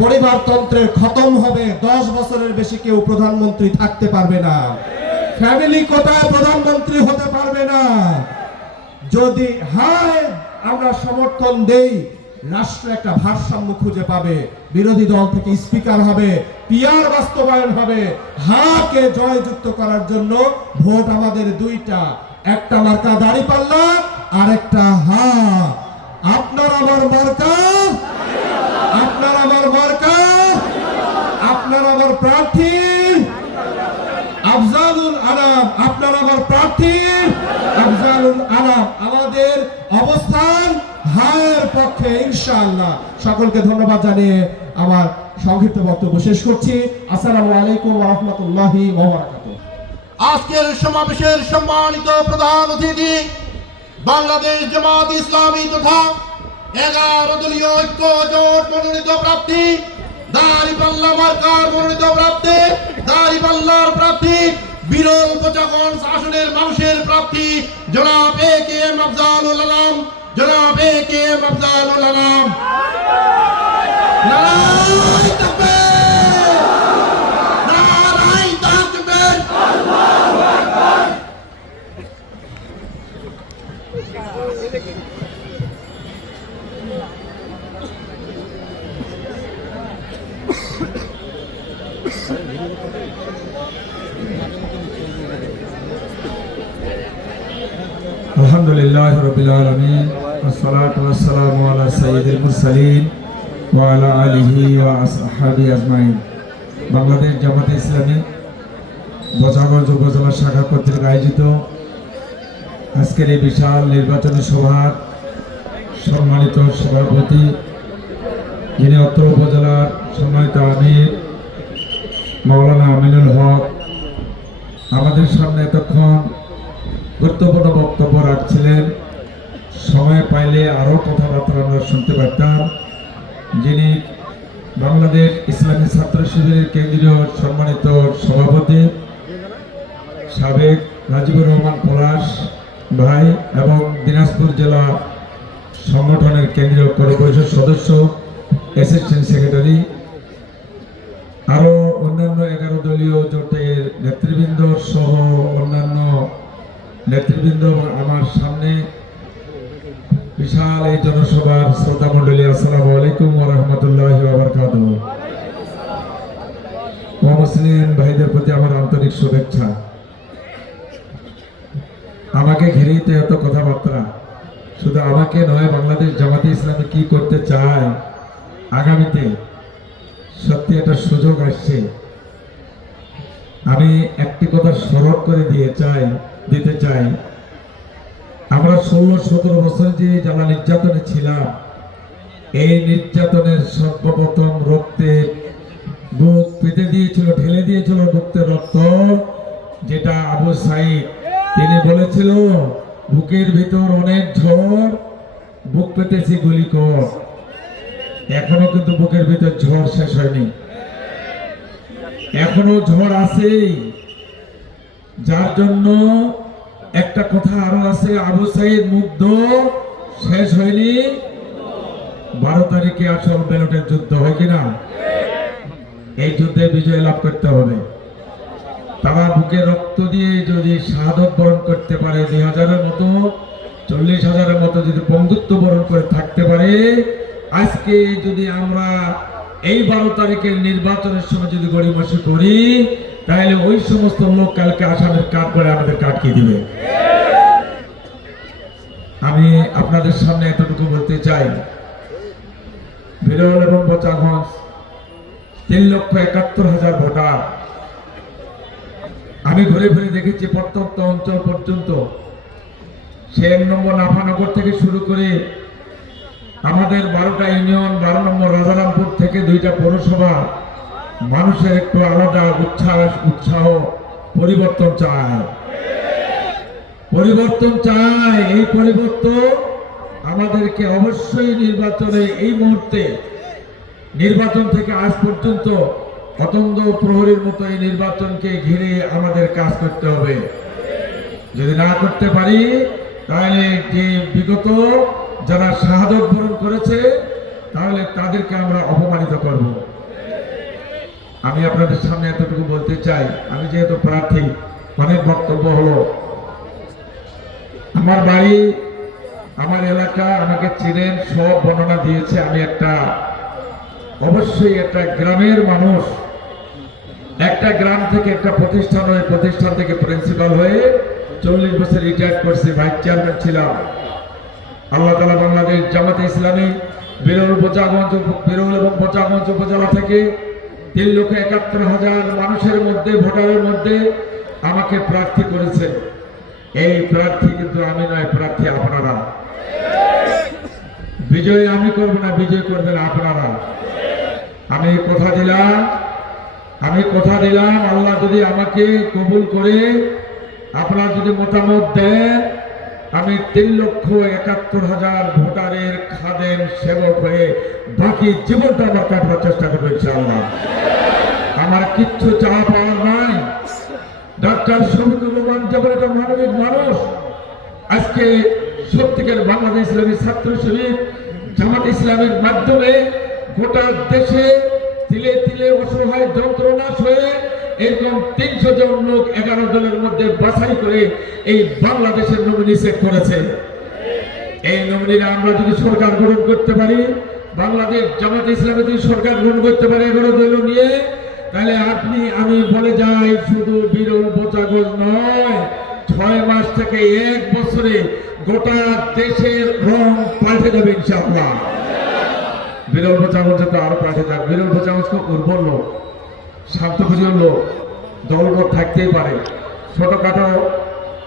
পরিবারতন্ত্রের খতম হবে, 10 বছরের বেশি কেউ প্রধানমন্ত্রী থাকতে পারবে না, ফ্যামিলি কোটায় প্রধানমন্ত্রী হতে পারবে না। যদি হায় আমরা সমর্থন দেই, রাষ্ট্র একটা ভারসাম্য খুঁজে পাবে, বিরোধী দল থেকে স্পিকার হবে, পিআর বাস্তবায়ন হবে। হাকে জয়যুক্ত করার জন্য ভোট আমাদের দুইটা, একটা মার্কা দাঁড়িপাল্লা, আর একটা হা। আপনার আমার মার্কা, আপনার আমার মার্কা, আপনার আমার প্রার্থী আফজালুল আনাম, আপনার আমার প্রার্থী আফজালুল আনাম। আমাদের অবস্থান হায়ের পক্ষে ইনশাআল্লাহ। সকলকে ধন্যবাদ জানিয়ে আমার সংক্ষিপ্ত বক্তব্য শেষ করছি। আসসালামু আলাইকুম ওয়া রাহমাতুল্লাহি ওয়া বারাকাতুহু। আজকের সমাবেশের সম্মানিত প্রধান অতিথি, বাংলাদেশ জামাত ইসলামী তথা 11 দলীয় ঐক্য জোট মনোনীত প্রার্থী, দাঁড়িপাল্লা মার্কার মনোনীত প্রার্থী, দাঁড়িপাল্লার প্রার্থী, বিরল কোচাগঞ্জ আসনের মানুষের প্রার্থী জনাব এ.কে.এম. আফজালুল আনাম, জনাব এ.কে.এম. আফজালুল আনাম। নারায়ে তাকবীর, নারায়ে তাকবীর। আলহামদুলিল্লাহ রাব্বিল আলামিন, ওয়াসসালাতু ওয়াসসালামু আলা সাইয়্যিদিল মুরসালিন ওয়া আলা আলিহি ওয়া আসহাবিহি আজমাইন। বাংলাদেশ জামাতে ইসলামী বছরগঞ্জ উপজেলা শাখা কর্তৃক আয়োজিত আজকের এই বিশাল নির্বাচনী সভার সম্মানিত সভাপতি, যিনি অত্র উপজেলার সম্মানিত আমির মাওলানা আমিনুল হক, আমাদের সামনে এতক্ষণ গুরুত্বপূর্ণ বক্তব্য রাখছিলেন। সময় পাইলে আরও কথাবার্তা আমরা শুনতে পারতাম। যিনি বাংলাদেশ ইসলামী ছাত্র শিবিরের কেন্দ্রীয় সম্মানিত সভাপতি সাবেক রাজিবুর রহমান পলাশ ভাই এবং দিনাজপুর জেলা সংগঠনের কেন্দ্রীয় কর্মপরিষদ সদস্য, অ্যাসিস্ট্যান্ট সেক্রেটারি, আরও অন্যান্য 11 দলীয় জোটের নেতৃবৃন্দ সহ অন্যান্য নেতৃবৃন্দ, আমার সামনে বিশাল এই জনসভার শ্রোতা মণ্ডলী, আসসালামু আলাইকুম ওয়া রাহমাতুল্লাহি ওয়া বারাকাতুহু। মুসলিম ভাইদের প্রতি আমার আন্তরিক শুভেচ্ছা। আমাকে ঘিরেই তো এত কথাবার্তা, শুধু আমাকে নয়, বাংলাদেশ জামাতে ইসলামী কি করতে চায় আগামীতে, সত্যি একটা সুযোগ আসছে। আমি একটি কথা স্মরণ করে দিতে চাই, আমরা 16-17 বছর যে জ্বালা নির্যাতনে ছিলাম, এই নির্যাতনের সর্বপ্রথম রক্তে বুক পেতে দিয়েছিল, ঢেলে দিয়েছিল রক্তের রক্ত, যেটা আবু সাইদ তিনি বলেছিল বুকের ভিতর অনেক ঝড়, বুক পেতেছি গুলি কর। এখনো কিন্তু বুকের ভিতর ঝড় শেষ হয়নি, এখনো ঝড় আছে। যার জন্য একটা কথা আরো আছে, আবু সাইদ মুগ্ধ শেষ হয়নি, 12 তারিখে আসল ব্যালটের যুদ্ধ, হয় কিনা? এই যুদ্ধে বিজয় লাভ করতে হবে। তারা বুকে রক্ত দিয়ে যদি শাহাদত বরণ করতে পারে, 2000-এর মতো 40,000-এর মতো যদি বন্ধুত্ব বরণ করে থাকতে পারে, আজকে যদি আমরা এই 12 তারিখের নির্বাচনের সময় যদি গড়িমসি করি, তাহলে ওই সমস্ত লোক কালকে আসামের কাঠ করে আমাদের কাটকে দিবে। আমি আপনাদের সামনে এতটুকু বলতে চাই, বিরল এবং বোচাগঞ্জ 3,71,000 ভোটার। আমি ঘুরে ঘুরে দেখেছি প্রত্যন্ত অঞ্চল পর্যন্ত, সে 1 নম্বর নাফানগর থেকে শুরু করে আমাদের 12টা ইউনিয়ন, 12 নম্বর রাজারামপুর থেকে 2টা পৌরসভা, মানুষের একটু আলাদা উৎসাহ পরিবর্তন চায়, পরিবর্তন চায়। এই পরিবর্তন আমাদেরকে অবশ্যই নির্বাচনে, এই মুহূর্তে নির্বাচন থেকে আজ পর্যন্ত অতন্দ্র প্রহরীর মতো এই নির্বাচনকে ঘিরে আমাদের কাজ করতে হবে। যদি না করতে পারি, তাহলে যে বিগত যারা শাহাদত বরণ করেছে, তাহলে তাদেরকে আমরা অপমানিত করব। আমি আপনাদের সামনে এতটুকু বলতে চাই, আমি যেহেতু প্রার্থী, অনেক বক্তব্য হলো। আমার বাড়ি, আমার এলাকা, আমাকে চিনেন, সব বর্ণনা দিয়েছে। আমি অবশ্যই একটা গ্রামের মানুষ, একটা গ্রাম থেকে একটা প্রতিষ্ঠান হয়ে, প্রতিষ্ঠান থেকে প্রিন্সিপাল হয়ে 40 বছর রিটায়ার করছি, ভাইস চেয়ারম্যান ছিলাম। আল্লাহ তাআলা বাংলাদেশ জামাতে ইসলামী বিরল এবং বোচাগঞ্জ উপজেলা থেকে 3,71,000 মানুষের মধ্যে, ভোটারের মধ্যে আমাকে প্রার্থী করেছে। এই প্রার্থী কিন্তু আমি নয়, প্রার্থী আপনারা। বিজয় আমি করব না, বিজয় করবেন আপনারা। আমি কথা দিলাম, আল্লাহ যদি আমাকে কবুল করে, আপনারা যদি মতামত দেন, আমি 3,71,000 ভোটারের খাদেম সেবক হয়ে বাকি জীবনটা আমার কাটাবার চেষ্টা করবো ইনশাআল্লাহ। আমার কিচ্ছু চাওয়া পাওয়ার নাই। ডাক্তার শফিকুর রহমান যেমন একটা মানবিক মানুষ, আজকে সত্যিকার বাংলাদেশ ইসলামী ছাত্র শিবির জামাত ইসলামের মাধ্যমে গোটা দেশে তিলে তিলে অসহায় যন্ত্রণা হয়ে এরকম 300 জন লোক 11 দলের মধ্যে বাছাই করে এই বাংলাদেশের নমিনি সেট করেছে। এই নমিনিরা আমরা যদি সরকার গঠন করতে পারি, বাংলাদেশ জামাত ইসলামী যদি সরকার গঠন করতে পারে 11 দল নিয়ে, তাহলে আমি বলে যাই, শুধু বিরল বোচাগঞ্জ নয়, 6 মাস থেকে 1 বছরে গোটা দেশের রং পাল্টে যাবে ইনশাআল্লাহ। বিরল বোচাগঞ্জ তো আরো পাল্টে যাবে। বিরল বোচাগঞ্জ খুব উর্বর লোক, শান্তপ্রিয় লোক, দলবদ্ধ থাকতেই পারে, ছোটখাটো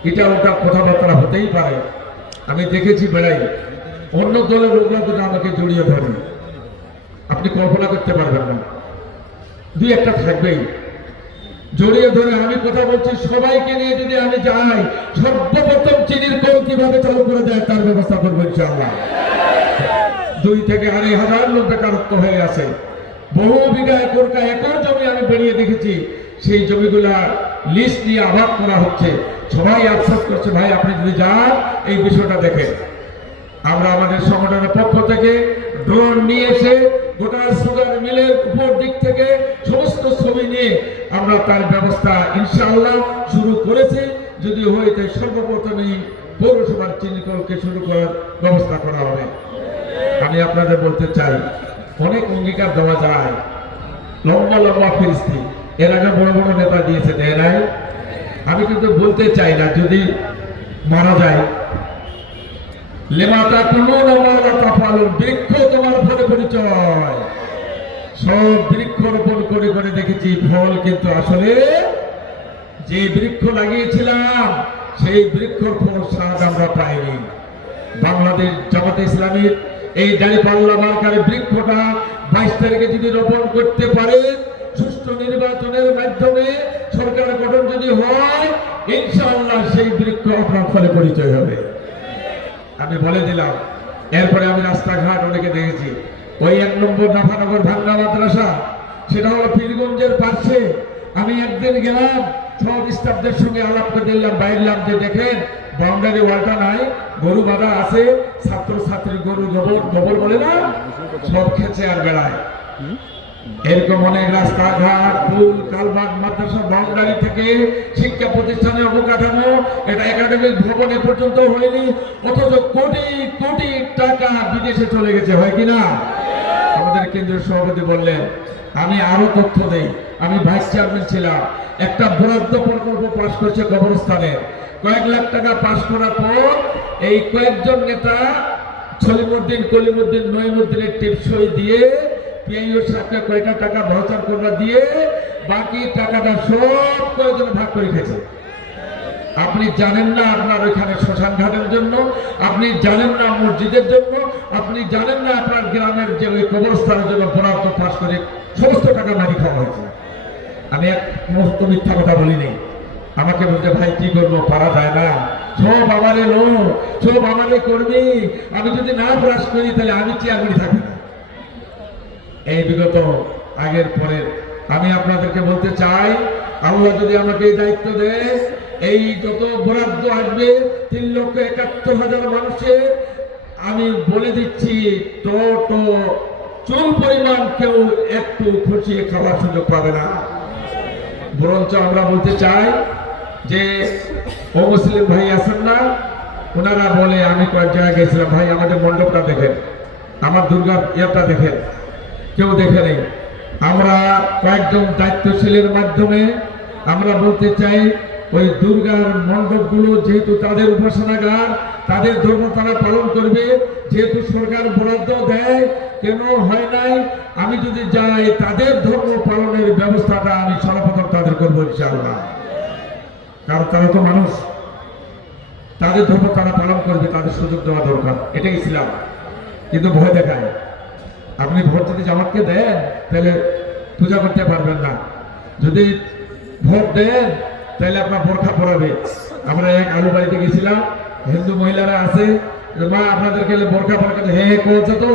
এটা ওটা কথাবার্তা হতেই পারে। আমি দেখেছি বেড়াই, অন্য দলের লোকরা যদি আমাকে জড়িয়ে ধরে, আপনি কল্পনা করতে পারবেন না, 2-1টা থাকবেই জড়িয়ে ধরে। আমি কথা বলছি, সবাইকে নিয়ে যদি আমি যাই, সর্বপ্রথম চিনির কল কিভাবে চালু করে দেয় তার ব্যবস্থা করবো ইনশাআল্লাহ। 2 থেকে 2,500 লোক বেকারত্ব হয়ে আছে। বহু বিঘা একর জমি আমি বেরিয়ে দেখেছি, সেই জমিগুলা লিস্ট নিয়ে আবাদ করা হচ্ছে। সবাই আফসোস করছে, ভাই আপনি যদি যান এই বিষয়টা দেখে। আমরা আমাদের সংগঠনের পক্ষ থেকে ড্রোন নিয়ে এসে গোটা সুগার মিলের উপর দিক থেকে সমস্ত ছবি নিয়ে আমরা তার ব্যবস্থা ইনশাআল্লাহ শুরু করেছি। যদি হয় তাই সর্বপ্রথমেই পৌরসভার চিনিকলকে শুরু করার ব্যবস্থা করা হবে। আমি আপনাদের বলতে চাই, অনেক অঙ্গীকার দেওয়া যায়, লম্বা লম্বা ফিরিস্তি এর আগে বড় বড় নেতা দিয়েছে, দেয় নাই। আমি কিন্তু বলতে চাই না, যদি মারা যায়, লেমাতা কোনো নামাতা ফালুন, বৃক্ষ তোমার ফলে পরিচয়। সব বৃক্ষ রোপণ করে করে দেখেছি, ফল কিন্তু আসলে যে বৃক্ষ লাগিয়েছিলাম সেই বৃক্ষর কোনো স্বাদ আমরা পাইনি। বাংলাদেশ জামাতে ইসলামীর এই দাঁড়িপাল্লা মার্কার বৃক্ষটা 22 তারিখে যদি রোপণ করতে পারে, সুষ্ঠু নির্বাচনের মাধ্যমে সরকার গঠন যদি হয়, ইনশাআল্লাহ সেই বৃক্ষ আপনার ফলে পরিচয় হবে। আমি বলে দিলাম। এরপরে আমি রাস্তাঘাট অনেকে দেখেছি, ওই 1 নম্বর নাফানগর ভাঙ্গা মাদ্রাসা, সেটা হলো পীরগঞ্জের পাশে। আমি একদিন গেলাম, সব স্টাফদের সঙ্গে আলাপ করে দিলাম, বাইরলাম যে দেখেন বাউন্ডারি ওয়ালটা নাই, গরু বাঁধা আছে, ছাত্র ছাত্রী গরু গোবর বলে না, সব খেছে আর বেড়ায়। এরকম অনেক রাস্তাঘাট, পুল, কালভার্ট, মাদ্রাসা বাউন্ডারি থেকে শিক্ষা প্রতিষ্ঠানের অবকাঠামো, এটা একাডেমিক ভবনে পর্যন্ত হয়নি, অথচ কোটি কোটি টাকা বিদেশে চলে গেছে, হয় কিনা? আমাদের কেন্দ্রীয় সভাপতি বললেন, আমি আরো তথ্য দেই। আমি ভাইস চেয়ারম্যান ছিলাম, একটা বরাদ্দ প্রকল্প পাশ করছে কবরস্থানে, কয়েক লাখ টাকা পাশ করার পর এই কয়েকজন নেতা সলিমুদ্দিন, কলিমুদ্দিন, নঈমুদ্দিনের টিপসই দিয়ে পিআইও সাহেবকে কয়টা টাকা ভাউচার করবা দিয়ে বাকি টাকাটা সব কয়েকজন ভাগ করে খেয়েছে। আপনি জানেন না আপনার ওইখানে শ্মশান ঘাটের জন্য, আপনি জানেন না মসজিদের জন্য, আপনি জানেন না আপনার গ্রামের যে ওই কবরস্থানের জন্য বরাদ্দ পাশ করে সমস্ত টাকা মারি খাওয়া হয়েছে। আমি এক মুহূর্ত মিথ্যা কথা বলিনি। আমাকে বলতে, ভাই কি করবো, পারা যায় না, সব আমারে লোক, সব আমারে কর্মী, আমি যদি না ব্রাশ করি তাহলে আমি চেয়ারম্যানই থাকি না। এই বিগত আগের পরের আমি আপনাদেরকে বলতে চাই, আল্লাহ যদি আমাকে এই দায়িত্ব দেয়, এই যত বরাদ্দ আসবে 3,71,000 মানুষের, আমি বলে দিচ্ছি চুল পরিমাণ কেউ একটু খুশিয়ে খাওয়ার সুযোগ পাবে না। বরঞ্চ আমরা বলতে চাই যে মুসলিম ভাই আছেন না, ওনারা বলে, আমি কয়েক জায়গায় গেছিলাম, ভাই আমাদের মণ্ডপটা দেখেন, আমার দুর্গা ইয়েটা দেখেন, কেউ দেখে নেই। আমরা কয়েকজন দায়িত্বশীলের মাধ্যমে আমরা বলতে চাই, ওই দুর্গার মণ্ডপগুলো যেহেতু তাদের উপাসনাগার, তাদের ধর্ম তারা পালন করবে, যেহেতু সরকার বরাদ্দ দেয়, কেন হয় নাই, আমি যদি যাই তাদের ধর্ম পালনের ব্যবস্থাটা আমি সর্বপ্রথম তাদের করবো ইনশাআল্লাহ। কারণ তারা তো মানুষ, তাদের ধর্ম তারা পালন করবে, তাদের সুযোগ দেওয়া দরকার, এটাই ইসলাম। কিন্তু ভয় দেখায়, আপনি ভোট যদি জামাতকে দেন তাহলে পূজা করতে পারবেন না, যদি ভোট দেন তাহলে আপনার বোরখা পরাবে। আমরা এক আলু বাড়িতে গেছিলাম, হিন্দু মহিলারা আছে, মা আপনাদেরকে বোরখা পরাতে, হ্যাঁ করছে তো,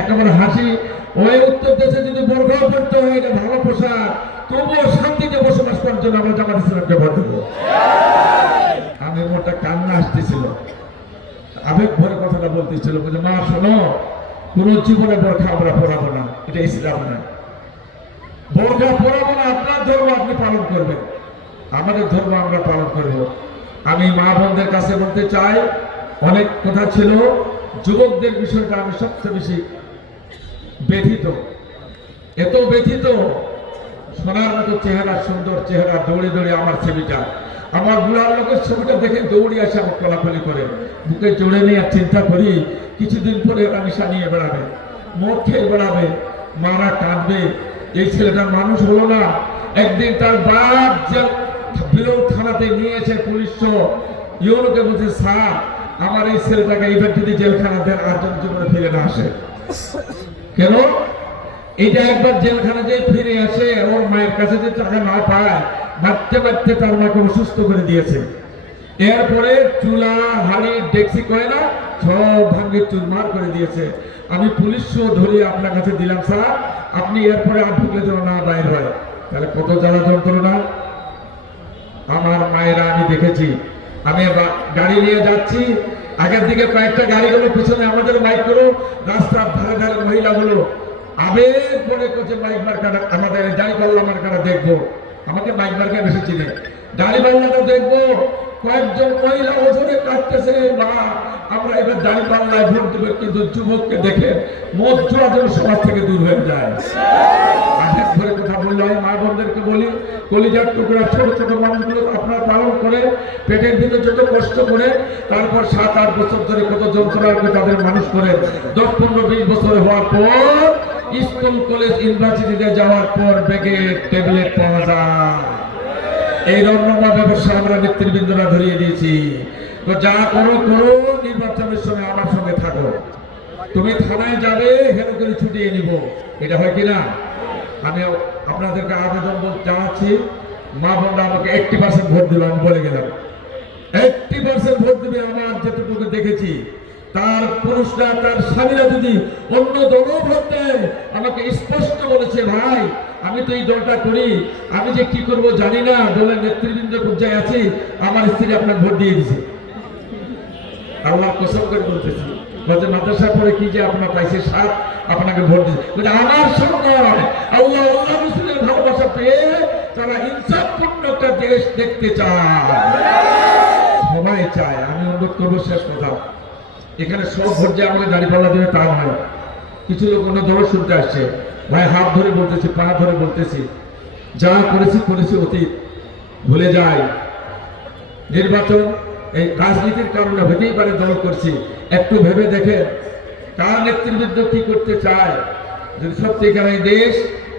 একেবারে হাসি। ওই উত্তর দেশে যদি বোরখাও পড়তে হয়, এটা ভালো পোশাক, তবুও শান্তিতে বসবাস করার জন্য আমরা জামাত ইসলামকে ভোট দেবো। আমি মোটা কান্না আসতেছিল, আবেগ ভরে কথাটা বলতেছিল, বলছে মা শোনো, কোন জীবনে বোরখা আমরা পড়াবো না, এটা ইসলাম না। বোরখা পড়াবো না, আপনার ধর্ম আপনি পালন করবেন, আমাদের ধর্ম আমরা পালন করব। আমি মা বোনদের কাছে বলতে চাই, অনেক কথা ছিল, যুবকদের বিষয়টা আমি সবচেয়ে বেশি ব্যথিত, এত ব্যথিত। সোনার মতো চেহারা, সুন্দর চেহারা, দৌড়ে দৌড়ে আমার ছবিটা, আমার বুড়ার লোকের ছবিটা দেখে দৌড়ে আসে, আমার কলাকলি করে বুকে জড়ে নিয়ে চিন্তা করি, কিছুদিন পরে ওরা নিশা নিয়ে বেড়াবে, মদ খেয়ে বেড়াবে, মারা কাঁদবে, এই ছেলেটার মানুষ হলো না। একদিন তার বাপ বিরোধ থানাতে নিয়ে এসে পুলিশ ইউনোকে বলছে, স্যার আমার এই ছেলেটাকে এইবার যদি জেলখানা দেন আর যেন জীবনে ফিরে না আসে। কেন? এটা একবার জেলখানা যে ফিরে আসে, ওর মায়ের কাছে যে টাকা না পায়, মারতে মারতে তার মাকে অসুস্থ করে দিয়েছে। এরপরে চুলা, হাড়ি, ডেক্সি কয় না, সব ভাঙ্গে চুরমার করে দিয়েছে। আমি পুলিশ ধরে আপনার কাছে দিলাম, স্যার আপনি এরপরে আর ঢুকলে যেন না বাইর হয়। তাহলে কত জ্বালা যন্ত্রণা। আমার মায়েরা আমি দেখেছি, আমি গাড়ি নিয়ে যাচ্ছি, আগের দিকে কয়েকটা গাড়িগুলো, পিছনে আমাদের বাইক গুলো, রাস্তার ধারে ধারে মহিলাগুলো আবেগ পরে করছে বাইক মার্কাটা, আমাদের দাড়িপাল্লা মার্কাটা দেখবো, আমাকে বাইক মার্কা বেশি চিনে, দাড়িপাল্লাটা দেখবো, কয়েকজন মহিলা ওজনে কাটতেছে, বা আমরা এবার দাড়িপাল্লায় ভোট দেবো, কিন্তু যুবককে দেখে মদ জোয়া যেন সমাজ থেকে দূর হয়ে যায়। আঘাত ধরে কথা বললে হয়, মা বোনদেরকে বলি, কলিজার টুকরা ছোট ছোট মানুষগুলো আপনারা পালন করে, পেটের ভিতরে যত কষ্ট করে, তারপর 7-8 বছর ধরে কত যন্ত্রণা করে তাদের মানুষ করে, 10-15-20 বছর হওয়ার পর স্কুল, কলেজ, ইউনিভার্সিটিতে যাওয়ার পর ব্যাগে ট্যাবলেট পাওয়া যায়, এই রমরমা ব্যবসা আমরা নেতৃবৃন্দরা ধরিয়ে দিয়েছি। তো যা করো করো, নির্বাচনের সময় আমার সঙ্গে থাকো। তুমি থানায় যাবে, হেন করে ছুটিয়ে নিব, এটা হয় কিনা? আমি আপনাদেরকে আবেদন জানাচ্ছি, মা বোনরা আমাকে 80% ভোট দিল, আমি বলে গেলাম 80% ভোট দিবে। আমার যেটুকু দেখেছি, তার পুরুষরা, তার স্বামীরা যদি অন্য দলও ভোট দেয়, আমাকে স্পষ্ট বলেছে, ভাই আমি তো এই দলটা করি, আমি যে কি করব জানি না, দলের নেতৃবৃন্দ পর্যায়ে আছি, আমার স্ত্রী আপনার ভোট দিয়ে দিছে। আল্লাহ কসম করে বলতেছি, মাদ্রাসা পরে কি যে আপনার পাইছে সাথ, আপনাকে ভোট দিচ্ছে। আমার সঙ্গে আল্লাহ আল্লাহ রাসূলের ভালোবাসা পেয়ে তারা ইনসাফপূর্ণ একটা দেশ দেখতে চায়, সবাই চায়। আমি অনুরোধ করবো, শেষ কথা, এখানে সব ভোট যে আমাকে দাঁড়িপাল্লা দেবে তা নয়। কিছু লোক অন্য দল শুনতে আসছে, ভাই হাত ধরে বলতেছি, পা ধরে বলতেছি, যা করেছি করেছি অতীত, ভুলে যায়। নির্বাচন এই রাজনীতির কারণে হতেই পারে দল করছি, একটু ভেবে দেখেন কার নেতৃবৃন্দ কি করতে চায়। যদি সত্যিকার এই দেশ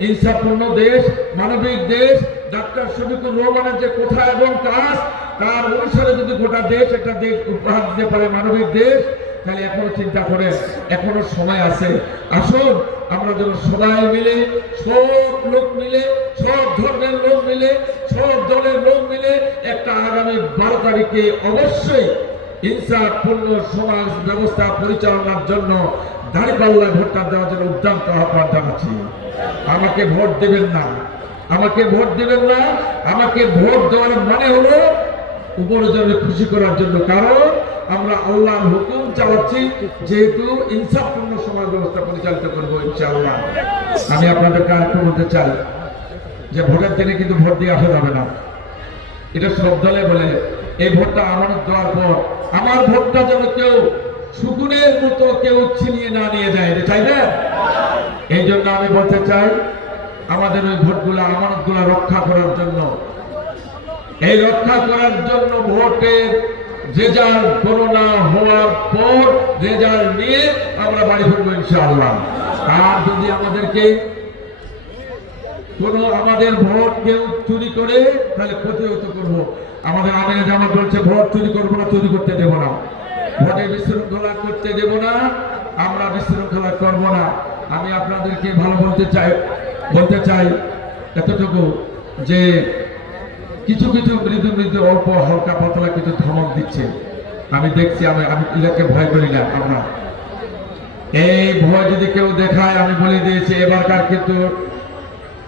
ইনসাফপূর্ণ দেশ, মানবিক দেশ, ডাক্তার শফিকুর রহমানের যে কথা এবং কাজ, তার অনুসারে যদি গোটা দেশ একটা দেশ উপহার দিতে পারে, মানবিক দেশ, তাহলে এখনো চিন্তা করেন, এখনো সময় আছে। আসুন আমরা যেন সবাই মিলে, সব লোক মিলে, সব ধর্মের লোক মিলে, সব দলের লোক মিলে একটা আগামী 12 তারিখে অবশ্যই ইনসাফপূর্ণ সমাজ ব্যবস্থা পরিচালনার জন্য দাঁড়িপাল্লায় ভোটটা দেওয়ার জন্য উদ্যন্ত আহ্বান জানাচ্ছি। আমাকে ভোট দেবেন না, আমাকে ভোট দেবেন না। আমাকে ভোট দেওয়ার মানে হলো উপরজনের খুশি করার জন্য, কারণ আমরা আল্লাহর হুকুম চালাচ্ছি, যেহেতু ইনসাফপূর্ণ সমাজ ব্যবস্থা পরিচালিত করবো ইনশাআল্লাহ। আমি আপনাদেরকে আরেকটু বলতে চাই যে ভোটের দিনে কিন্তু ভোট দিয়ে আসা যাবে না, এটা সব দলে বলে। এই ভোটটা আমানত দেওয়ার পর আমার ভোটটা যেন কেউ শকুনের মতো কেউ ছিনিয়ে না নিয়ে যায়, এটা চাইবে। এই জন্য আমি বলতে চাই, আমাদের ওই ভোটগুলা, আমানতগুলা রক্ষা করার জন্য, এই রক্ষা করার জন্য ভোটের রেজাল্ট গণনা হওয়ার পর রেজাল্ট নিয়ে আমরা বাড়ি ফিরবো ইনশাআল্লাহ। আর যদি আমাদেরকে আমাদের ভোট কেউ চুরি করে, তাহলে প্রতিহত করব। আমাদের আমির জামাত বলছে ভোট চুরি করবো না, চুরি করতে দেব না, ভোটে বিশৃঙ্খলা করতে দেব না, আমরা বিশৃঙ্খলা করব না। আমি আপনাদেরকে ভালো বলতে চাই এতটুকু যে কিছু কিছু মৃদু মৃদু অল্প হালকা পাতলা কিছু ধমক দিচ্ছে, আমি দেখছি। আমি এটাকে ভয় করি না। আমরা এই ভয় যদি কেউ দেখায়, আমি বলে দিয়েছি এবারকার কিন্তু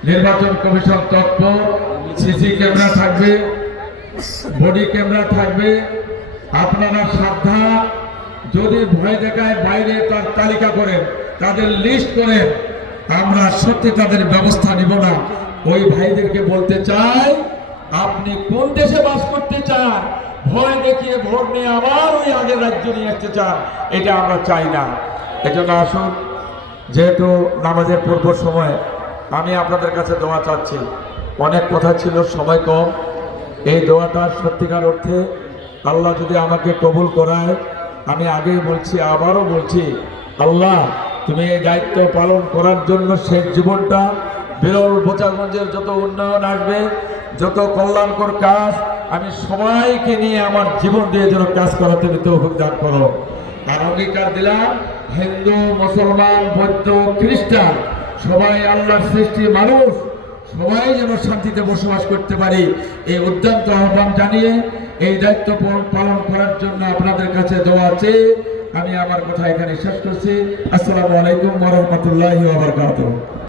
নির্বাচন কমিশন তৎপর, সিসি ক্যামেরা থাকবে, বডি ক্যামেরা থাকবে। আপনারা সাবধান, যদি ভয় দেখায় বাইরে তার তালিকা করেন, তাদের লিস্ট করেন, আমরা সত্যি তাদের ব্যবস্থা নিব না। ওই ভাইদেরকে বলতে চাই, আপনি কোন দেশে বাস করতে চান? ভয় দেখিয়ে ভোট নিয়ে আবার ওই আগের রাজ্য নিয়ে আসতে চান, এটা আমরা চাই না। এজন্য আসুন, যেহেতু নামাজের পূর্ব সময়, আমি আপনাদের কাছে দোয়া চাচ্ছি। অনেক কথা ছিল, সময় কম। এই দোয়াটা সত্যিকার অর্থে আল্লাহ যদি আমাকে কবুল করায়, আমি আগেই বলছি, আবারও বলছি, আল্লাহ তুমি এই দায়িত্ব পালন করার জন্য শেষ জীবনটা, বিরল বোচাগঞ্জের যত উন্নয়ন আসবে, যত কল্যাণকর কাজ, আমি সবাইকে নিয়ে আমার জীবন দিয়ে যেন কাজ করাতে তৌফিক দান করো। আর অঙ্গীকার দিলাম, হিন্দু, মুসলমান, বৌদ্ধ, খ্রিস্টান, সবাই আল্লাহর সৃষ্টি মানুষ, সবাই যেন শান্তিতে বসবাস করতে পারি, এই উদ্যন্ত আহ্বান জানিয়ে এই দায়িত্ব পালন করার জন্য আপনাদের কাছে দোয়া চেয়ে আমি আমার কথা এখানে শেষ করছি। আসসালামু আলাইকুম ওয়া রাহমাতুল্লাহি ওয়া বারাকাতুহু।